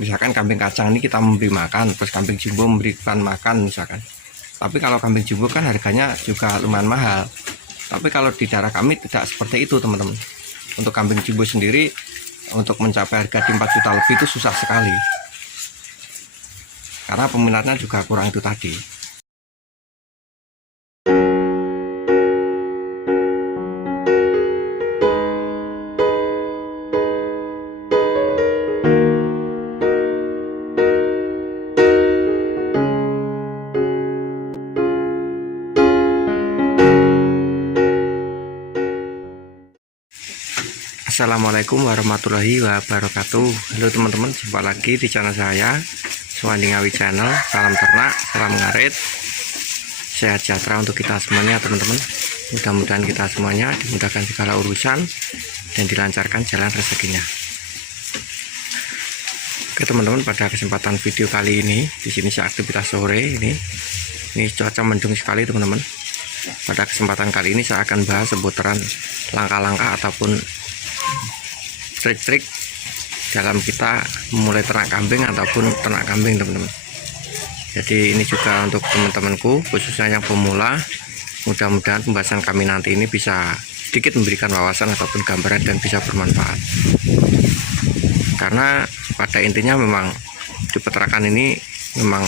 Misalkan kambing kacang ini kita memberi makan, terus kambing jumbo memberikan makan misalkan. Tapi kalau kambing jumbo kan harganya juga lumayan mahal. Tapi kalau di daerah kami tidak seperti itu teman-teman. Untuk kambing jumbo sendiri untuk mencapai harga di 4 juta lebih itu susah sekali. Karena peminatnya juga kurang itu tadi. Assalamualaikum warahmatullahi wabarakatuh. Halo teman-teman, jumpa lagi di channel saya Suwandi Ngawi Channel. Salam ternak, salam ngarit, sehat sejahtera untuk kita semuanya teman-teman. Mudah-mudahan kita semuanya dimudahkan segala urusan dan dilancarkan jalan rezekinya. Oke teman-teman, pada kesempatan video kali ini di sini saya aktivitas sore ini cuaca mendung sekali teman-teman. Pada kesempatan kali ini saya akan bahas seputaran langkah-langkah ataupun trik-trik dalam kita memulai ternak kambing ataupun ternak kambing teman-teman. Jadi ini juga untuk teman-temanku khususnya yang pemula. Mudah-mudahan pembahasan kami nanti ini bisa sedikit memberikan wawasan ataupun gambaran dan bisa bermanfaat. Karena pada intinya memang di peternakan ini memang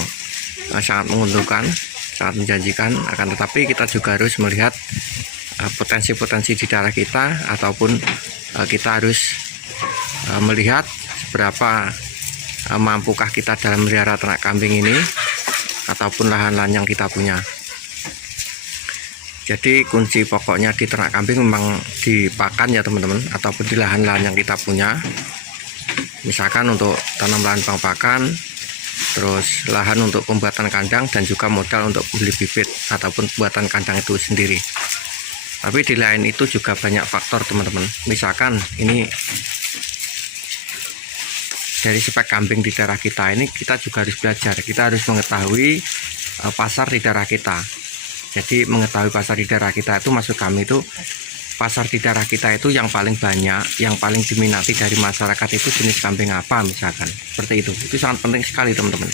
sangat menguntungkan, sangat menjanjikan, akan tetapi kita juga harus melihat potensi-potensi di daerah kita, ataupun kita harus melihat seberapa mampukah kita dalam melihara ternak kambing ini ataupun lahan-lahan yang kita punya. Jadi kunci pokoknya di ternak kambing memang di pakan ya teman-teman, ataupun di lahan-lahan yang kita punya. Misalkan untuk tanam lahan bang pakan, terus lahan untuk pembuatan kandang, dan juga modal untuk beli bibit ataupun pembuatan kandang itu sendiri. Tapi di lain itu juga banyak faktor teman-teman. Misalkan ini dari spek kambing di daerah kita ini, kita juga harus belajar. Kita harus mengetahui pasar di daerah kita. Jadi mengetahui pasar di daerah kita itu, maksud kami itu pasar di daerah kita itu yang paling banyak, yang paling diminati dari masyarakat itu jenis kambing apa misalkan. Seperti itu. Itu sangat penting sekali teman-teman.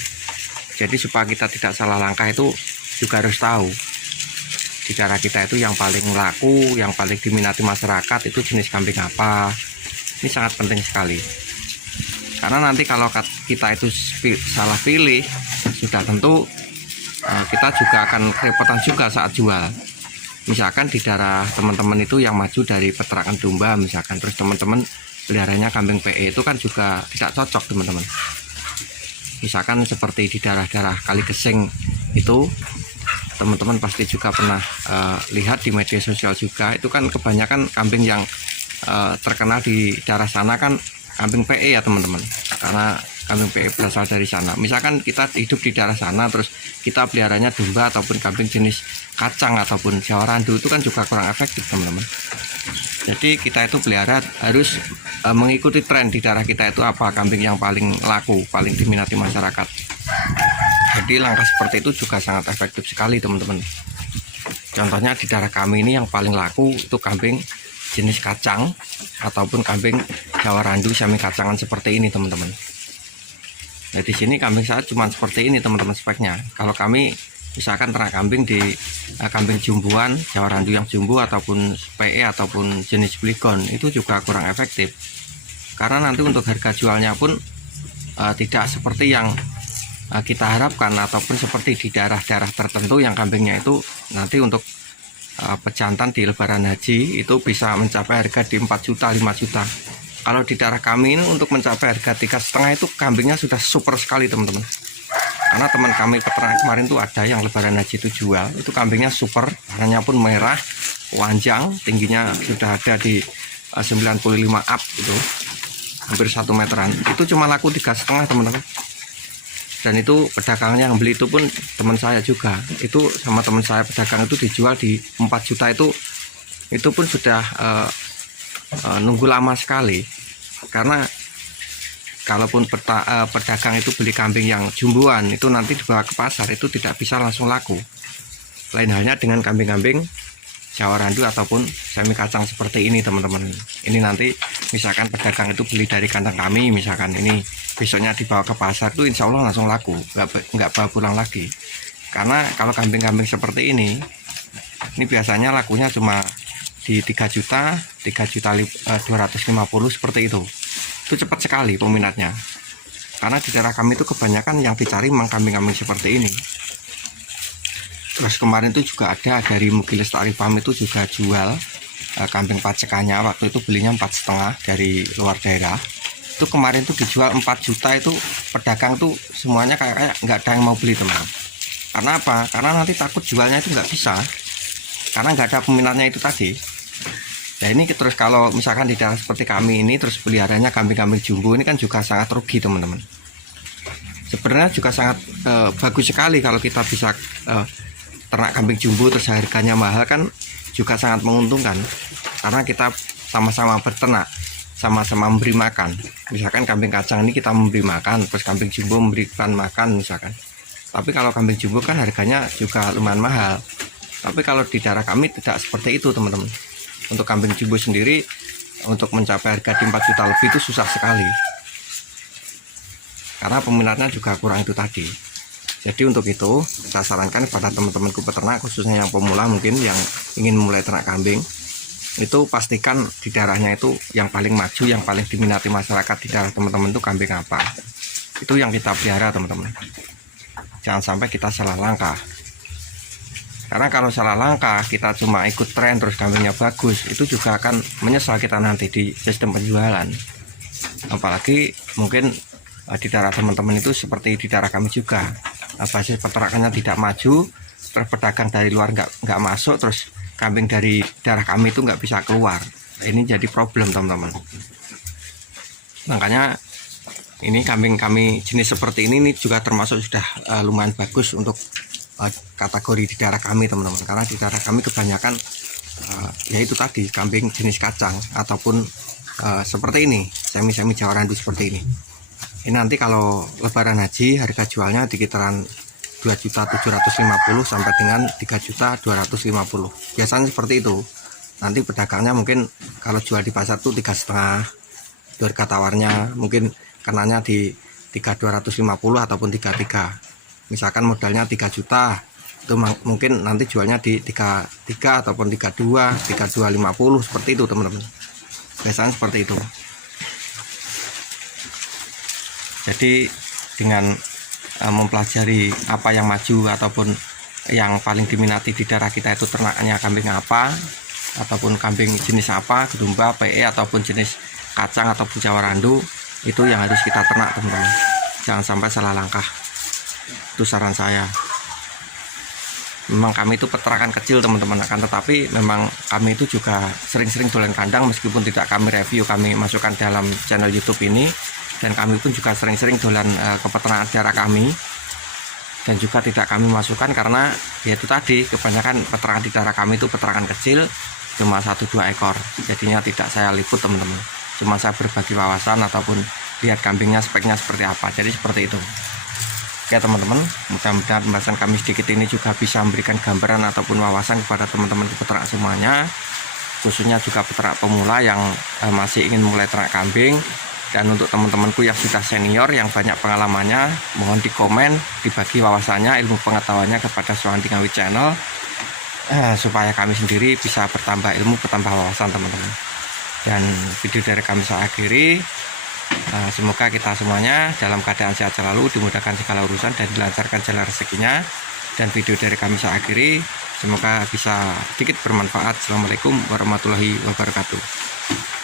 Jadi supaya kita tidak salah langkah itu juga harus tahu di daerah kita itu yang paling laku, yang paling diminati masyarakat itu jenis kambing apa. Ini sangat penting sekali. Karena nanti kalau kita itu salah pilih, sudah tentu kita juga akan kerepotan juga saat jual. Misalkan di daerah teman-teman itu yang maju dari peternakan domba misalkan, terus teman-teman peliharanya kambing PE, itu kan juga tidak cocok teman-teman. Misalkan seperti di daerah-daerah Kaligeseng itu, teman-teman pasti juga pernah lihat di media sosial juga, itu kan kebanyakan kambing yang terkenal di daerah sana kan kambing PE ya teman-teman, karena kambing PE berasal dari sana. Misalkan kita hidup di daerah sana, terus kita peliharanya domba ataupun kambing jenis kacang ataupun Jawa Randu, itu kan juga kurang efektif teman-teman. Jadi kita itu pelihara harus mengikuti tren di daerah kita itu apa kambing yang paling laku, paling diminati masyarakat. Jadi langkah seperti itu juga sangat efektif sekali teman-teman. Contohnya di daerah kami ini yang paling laku itu kambing jenis kacang ataupun kambing Jawa Randu semi kacangan seperti ini teman-teman. Nah di sini kambing saya cuma seperti ini teman-teman speknya. Kalau kami misalkan ternak kambing di kambing jumbuan Jawa Randu yang jumbo ataupun PE ataupun jenis Bligon, itu juga kurang efektif. Karena nanti untuk harga jualnya pun tidak seperti yang kita harapkan, ataupun seperti di daerah-daerah tertentu yang kambingnya itu nanti untuk pejantan di lebaran haji itu bisa mencapai harga di 4 juta 5 juta. Kalau di daerah kami ini untuk mencapai harga 3,5 itu kambingnya sudah super sekali teman-teman. Karena teman kami peternak kemarin tuh ada yang lebaran haji itu jual, itu kambingnya super, warnanya pun merah, panjang, tingginya sudah ada di 95 up itu, hampir 1 meteran. Itu cuma laku 3,5 teman-teman. Dan itu pedagangnya yang beli itu pun teman saya juga. Itu sama teman saya pedagang itu dijual di 4 juta itu pun sudah nunggu lama sekali. Karena kalaupun pedagang itu beli kambing yang jumbuan, itu nanti dibawa ke pasar itu tidak bisa langsung laku. Lain halnya dengan kambing-kambing Jawa Randu ataupun semi kacang seperti ini teman-teman. Ini nanti misalkan pedagang itu beli dari kandang kami, misalkan ini besoknya dibawa ke pasar tuh insya Allah langsung laku, nggak bawa pulang lagi. Karena kalau kambing-kambing seperti ini biasanya lakunya cuma di 3 juta 250 seperti itu cepat sekali peminatnya. Karena di daerah kami itu kebanyakan yang dicari memang kambing-kambing seperti ini. Terus kemarin itu juga ada dari Mugi Lestari Farm itu juga jual kambing pacekannya, waktu itu belinya 4,5 dari luar daerah. Itu kemarin tuh dijual 4 juta, itu pedagang tuh semuanya kayak nggak ada yang mau beli teman. Karena apa? Karena nanti takut jualnya itu nggak bisa, karena nggak ada peminatnya itu tadi. Nah ini terus kalau misalkan di daerah seperti kami ini terus peliharanya kambing-kambing jumbo ini kan juga sangat rugi teman-teman. Sebenarnya juga sangat bagus sekali kalau kita bisa ternak kambing jumbo terus harganya mahal, kan juga sangat menguntungkan. Karena kita sama-sama berternak, sama-sama memberi makan. Misalkan kambing kacang ini kita memberi makan, terus kambing jumbo memberikan makan misalkan. Tapi kalau kambing jumbo kan harganya juga lumayan mahal. Tapi kalau di daerah kami tidak seperti itu teman-teman. Untuk kambing jumbo sendiri untuk mencapai harga di 4 juta lebih itu susah sekali. Karena peminatnya juga kurang itu tadi. Jadi untuk itu saya sarankan kepada teman-temanku peternak, khususnya yang pemula mungkin yang ingin mulai ternak kambing, itu pastikan di daerahnya itu yang paling maju, yang paling diminati masyarakat di daerah teman-teman itu kambing apa. Itu yang kita pelihara teman-teman. Jangan sampai kita salah langkah. Karena kalau salah langkah kita cuma ikut tren terus kambingnya bagus, itu juga akan menyesal kita nanti di sistem penjualan. Apalagi mungkin di daerah teman-teman itu seperti di daerah kami juga, basis peternakannya tidak maju, terus pedagang dari luar nggak masuk, terus kambing dari daerah kami itu nggak bisa keluar. Ini jadi problem teman-teman. Makanya ini kambing kami jenis seperti ini juga termasuk sudah lumayan bagus untuk kategori di daerah kami teman-teman. Karena di daerah kami kebanyakan yaitu tadi kambing jenis kacang ataupun seperti ini, semi Jawa Randu seperti ini. Ini nanti kalau lebaran haji harga jualnya di kisaran 2.750 sampai dengan 3.250. Biasanya seperti itu. Nanti pedagangnya mungkin kalau jual di pasar tuh 3,5, harga tawarnya mungkin kenanya di 3.250 ataupun 3,3. Misalkan modalnya 3 juta, itu mungkin nanti jualnya di 3,3 ataupun 3,2, 3,250 seperti itu teman-teman. Biasanya seperti itu. Jadi dengan mempelajari apa yang maju ataupun yang paling diminati di daerah kita itu ternaknya kambing apa, ataupun kambing jenis apa, domba, PE ataupun jenis kacang ataupun Jawa Randu, itu yang harus kita ternak teman-teman. Jangan sampai salah langkah. Itu saran saya. Memang kami itu peternakan kecil teman-teman, akan tetapi memang kami itu juga sering-sering dolan kandang, meskipun tidak kami review, kami masukkan dalam channel YouTube ini. Dan kami pun juga sering-sering dolan ke peternakan daerah kami, dan juga tidak kami masukkan karena yaitu tadi kebanyakan peternakan di daerah kami itu peternakan kecil, cuma 1-2 ekor, jadinya tidak saya liput teman-teman. Cuma saya berbagi wawasan ataupun lihat kambingnya speknya seperti apa, jadi seperti itu. Oke teman-teman, mudah-mudahan pembahasan kami sedikit ini juga bisa memberikan gambaran ataupun wawasan kepada teman-teman peternak semuanya, khususnya juga peternak pemula yang masih ingin mulai ternak kambing. Dan untuk teman-temanku yang sudah senior, yang banyak pengalamannya, mohon di komen, dibagi wawasannya, ilmu pengetahuannya kepada Suwanti Ngawi Channel, supaya kami sendiri bisa bertambah ilmu, bertambah wawasan teman-teman. Dan video dari kami saya akhiri. Semoga kita semuanya dalam keadaan sehat selalu, dimudahkan segala urusan dan dilancarkan jalan rezekinya. Dan video dari kami saya akhiri, semoga bisa sedikit bermanfaat. Assalamualaikum warahmatullahi wabarakatuh.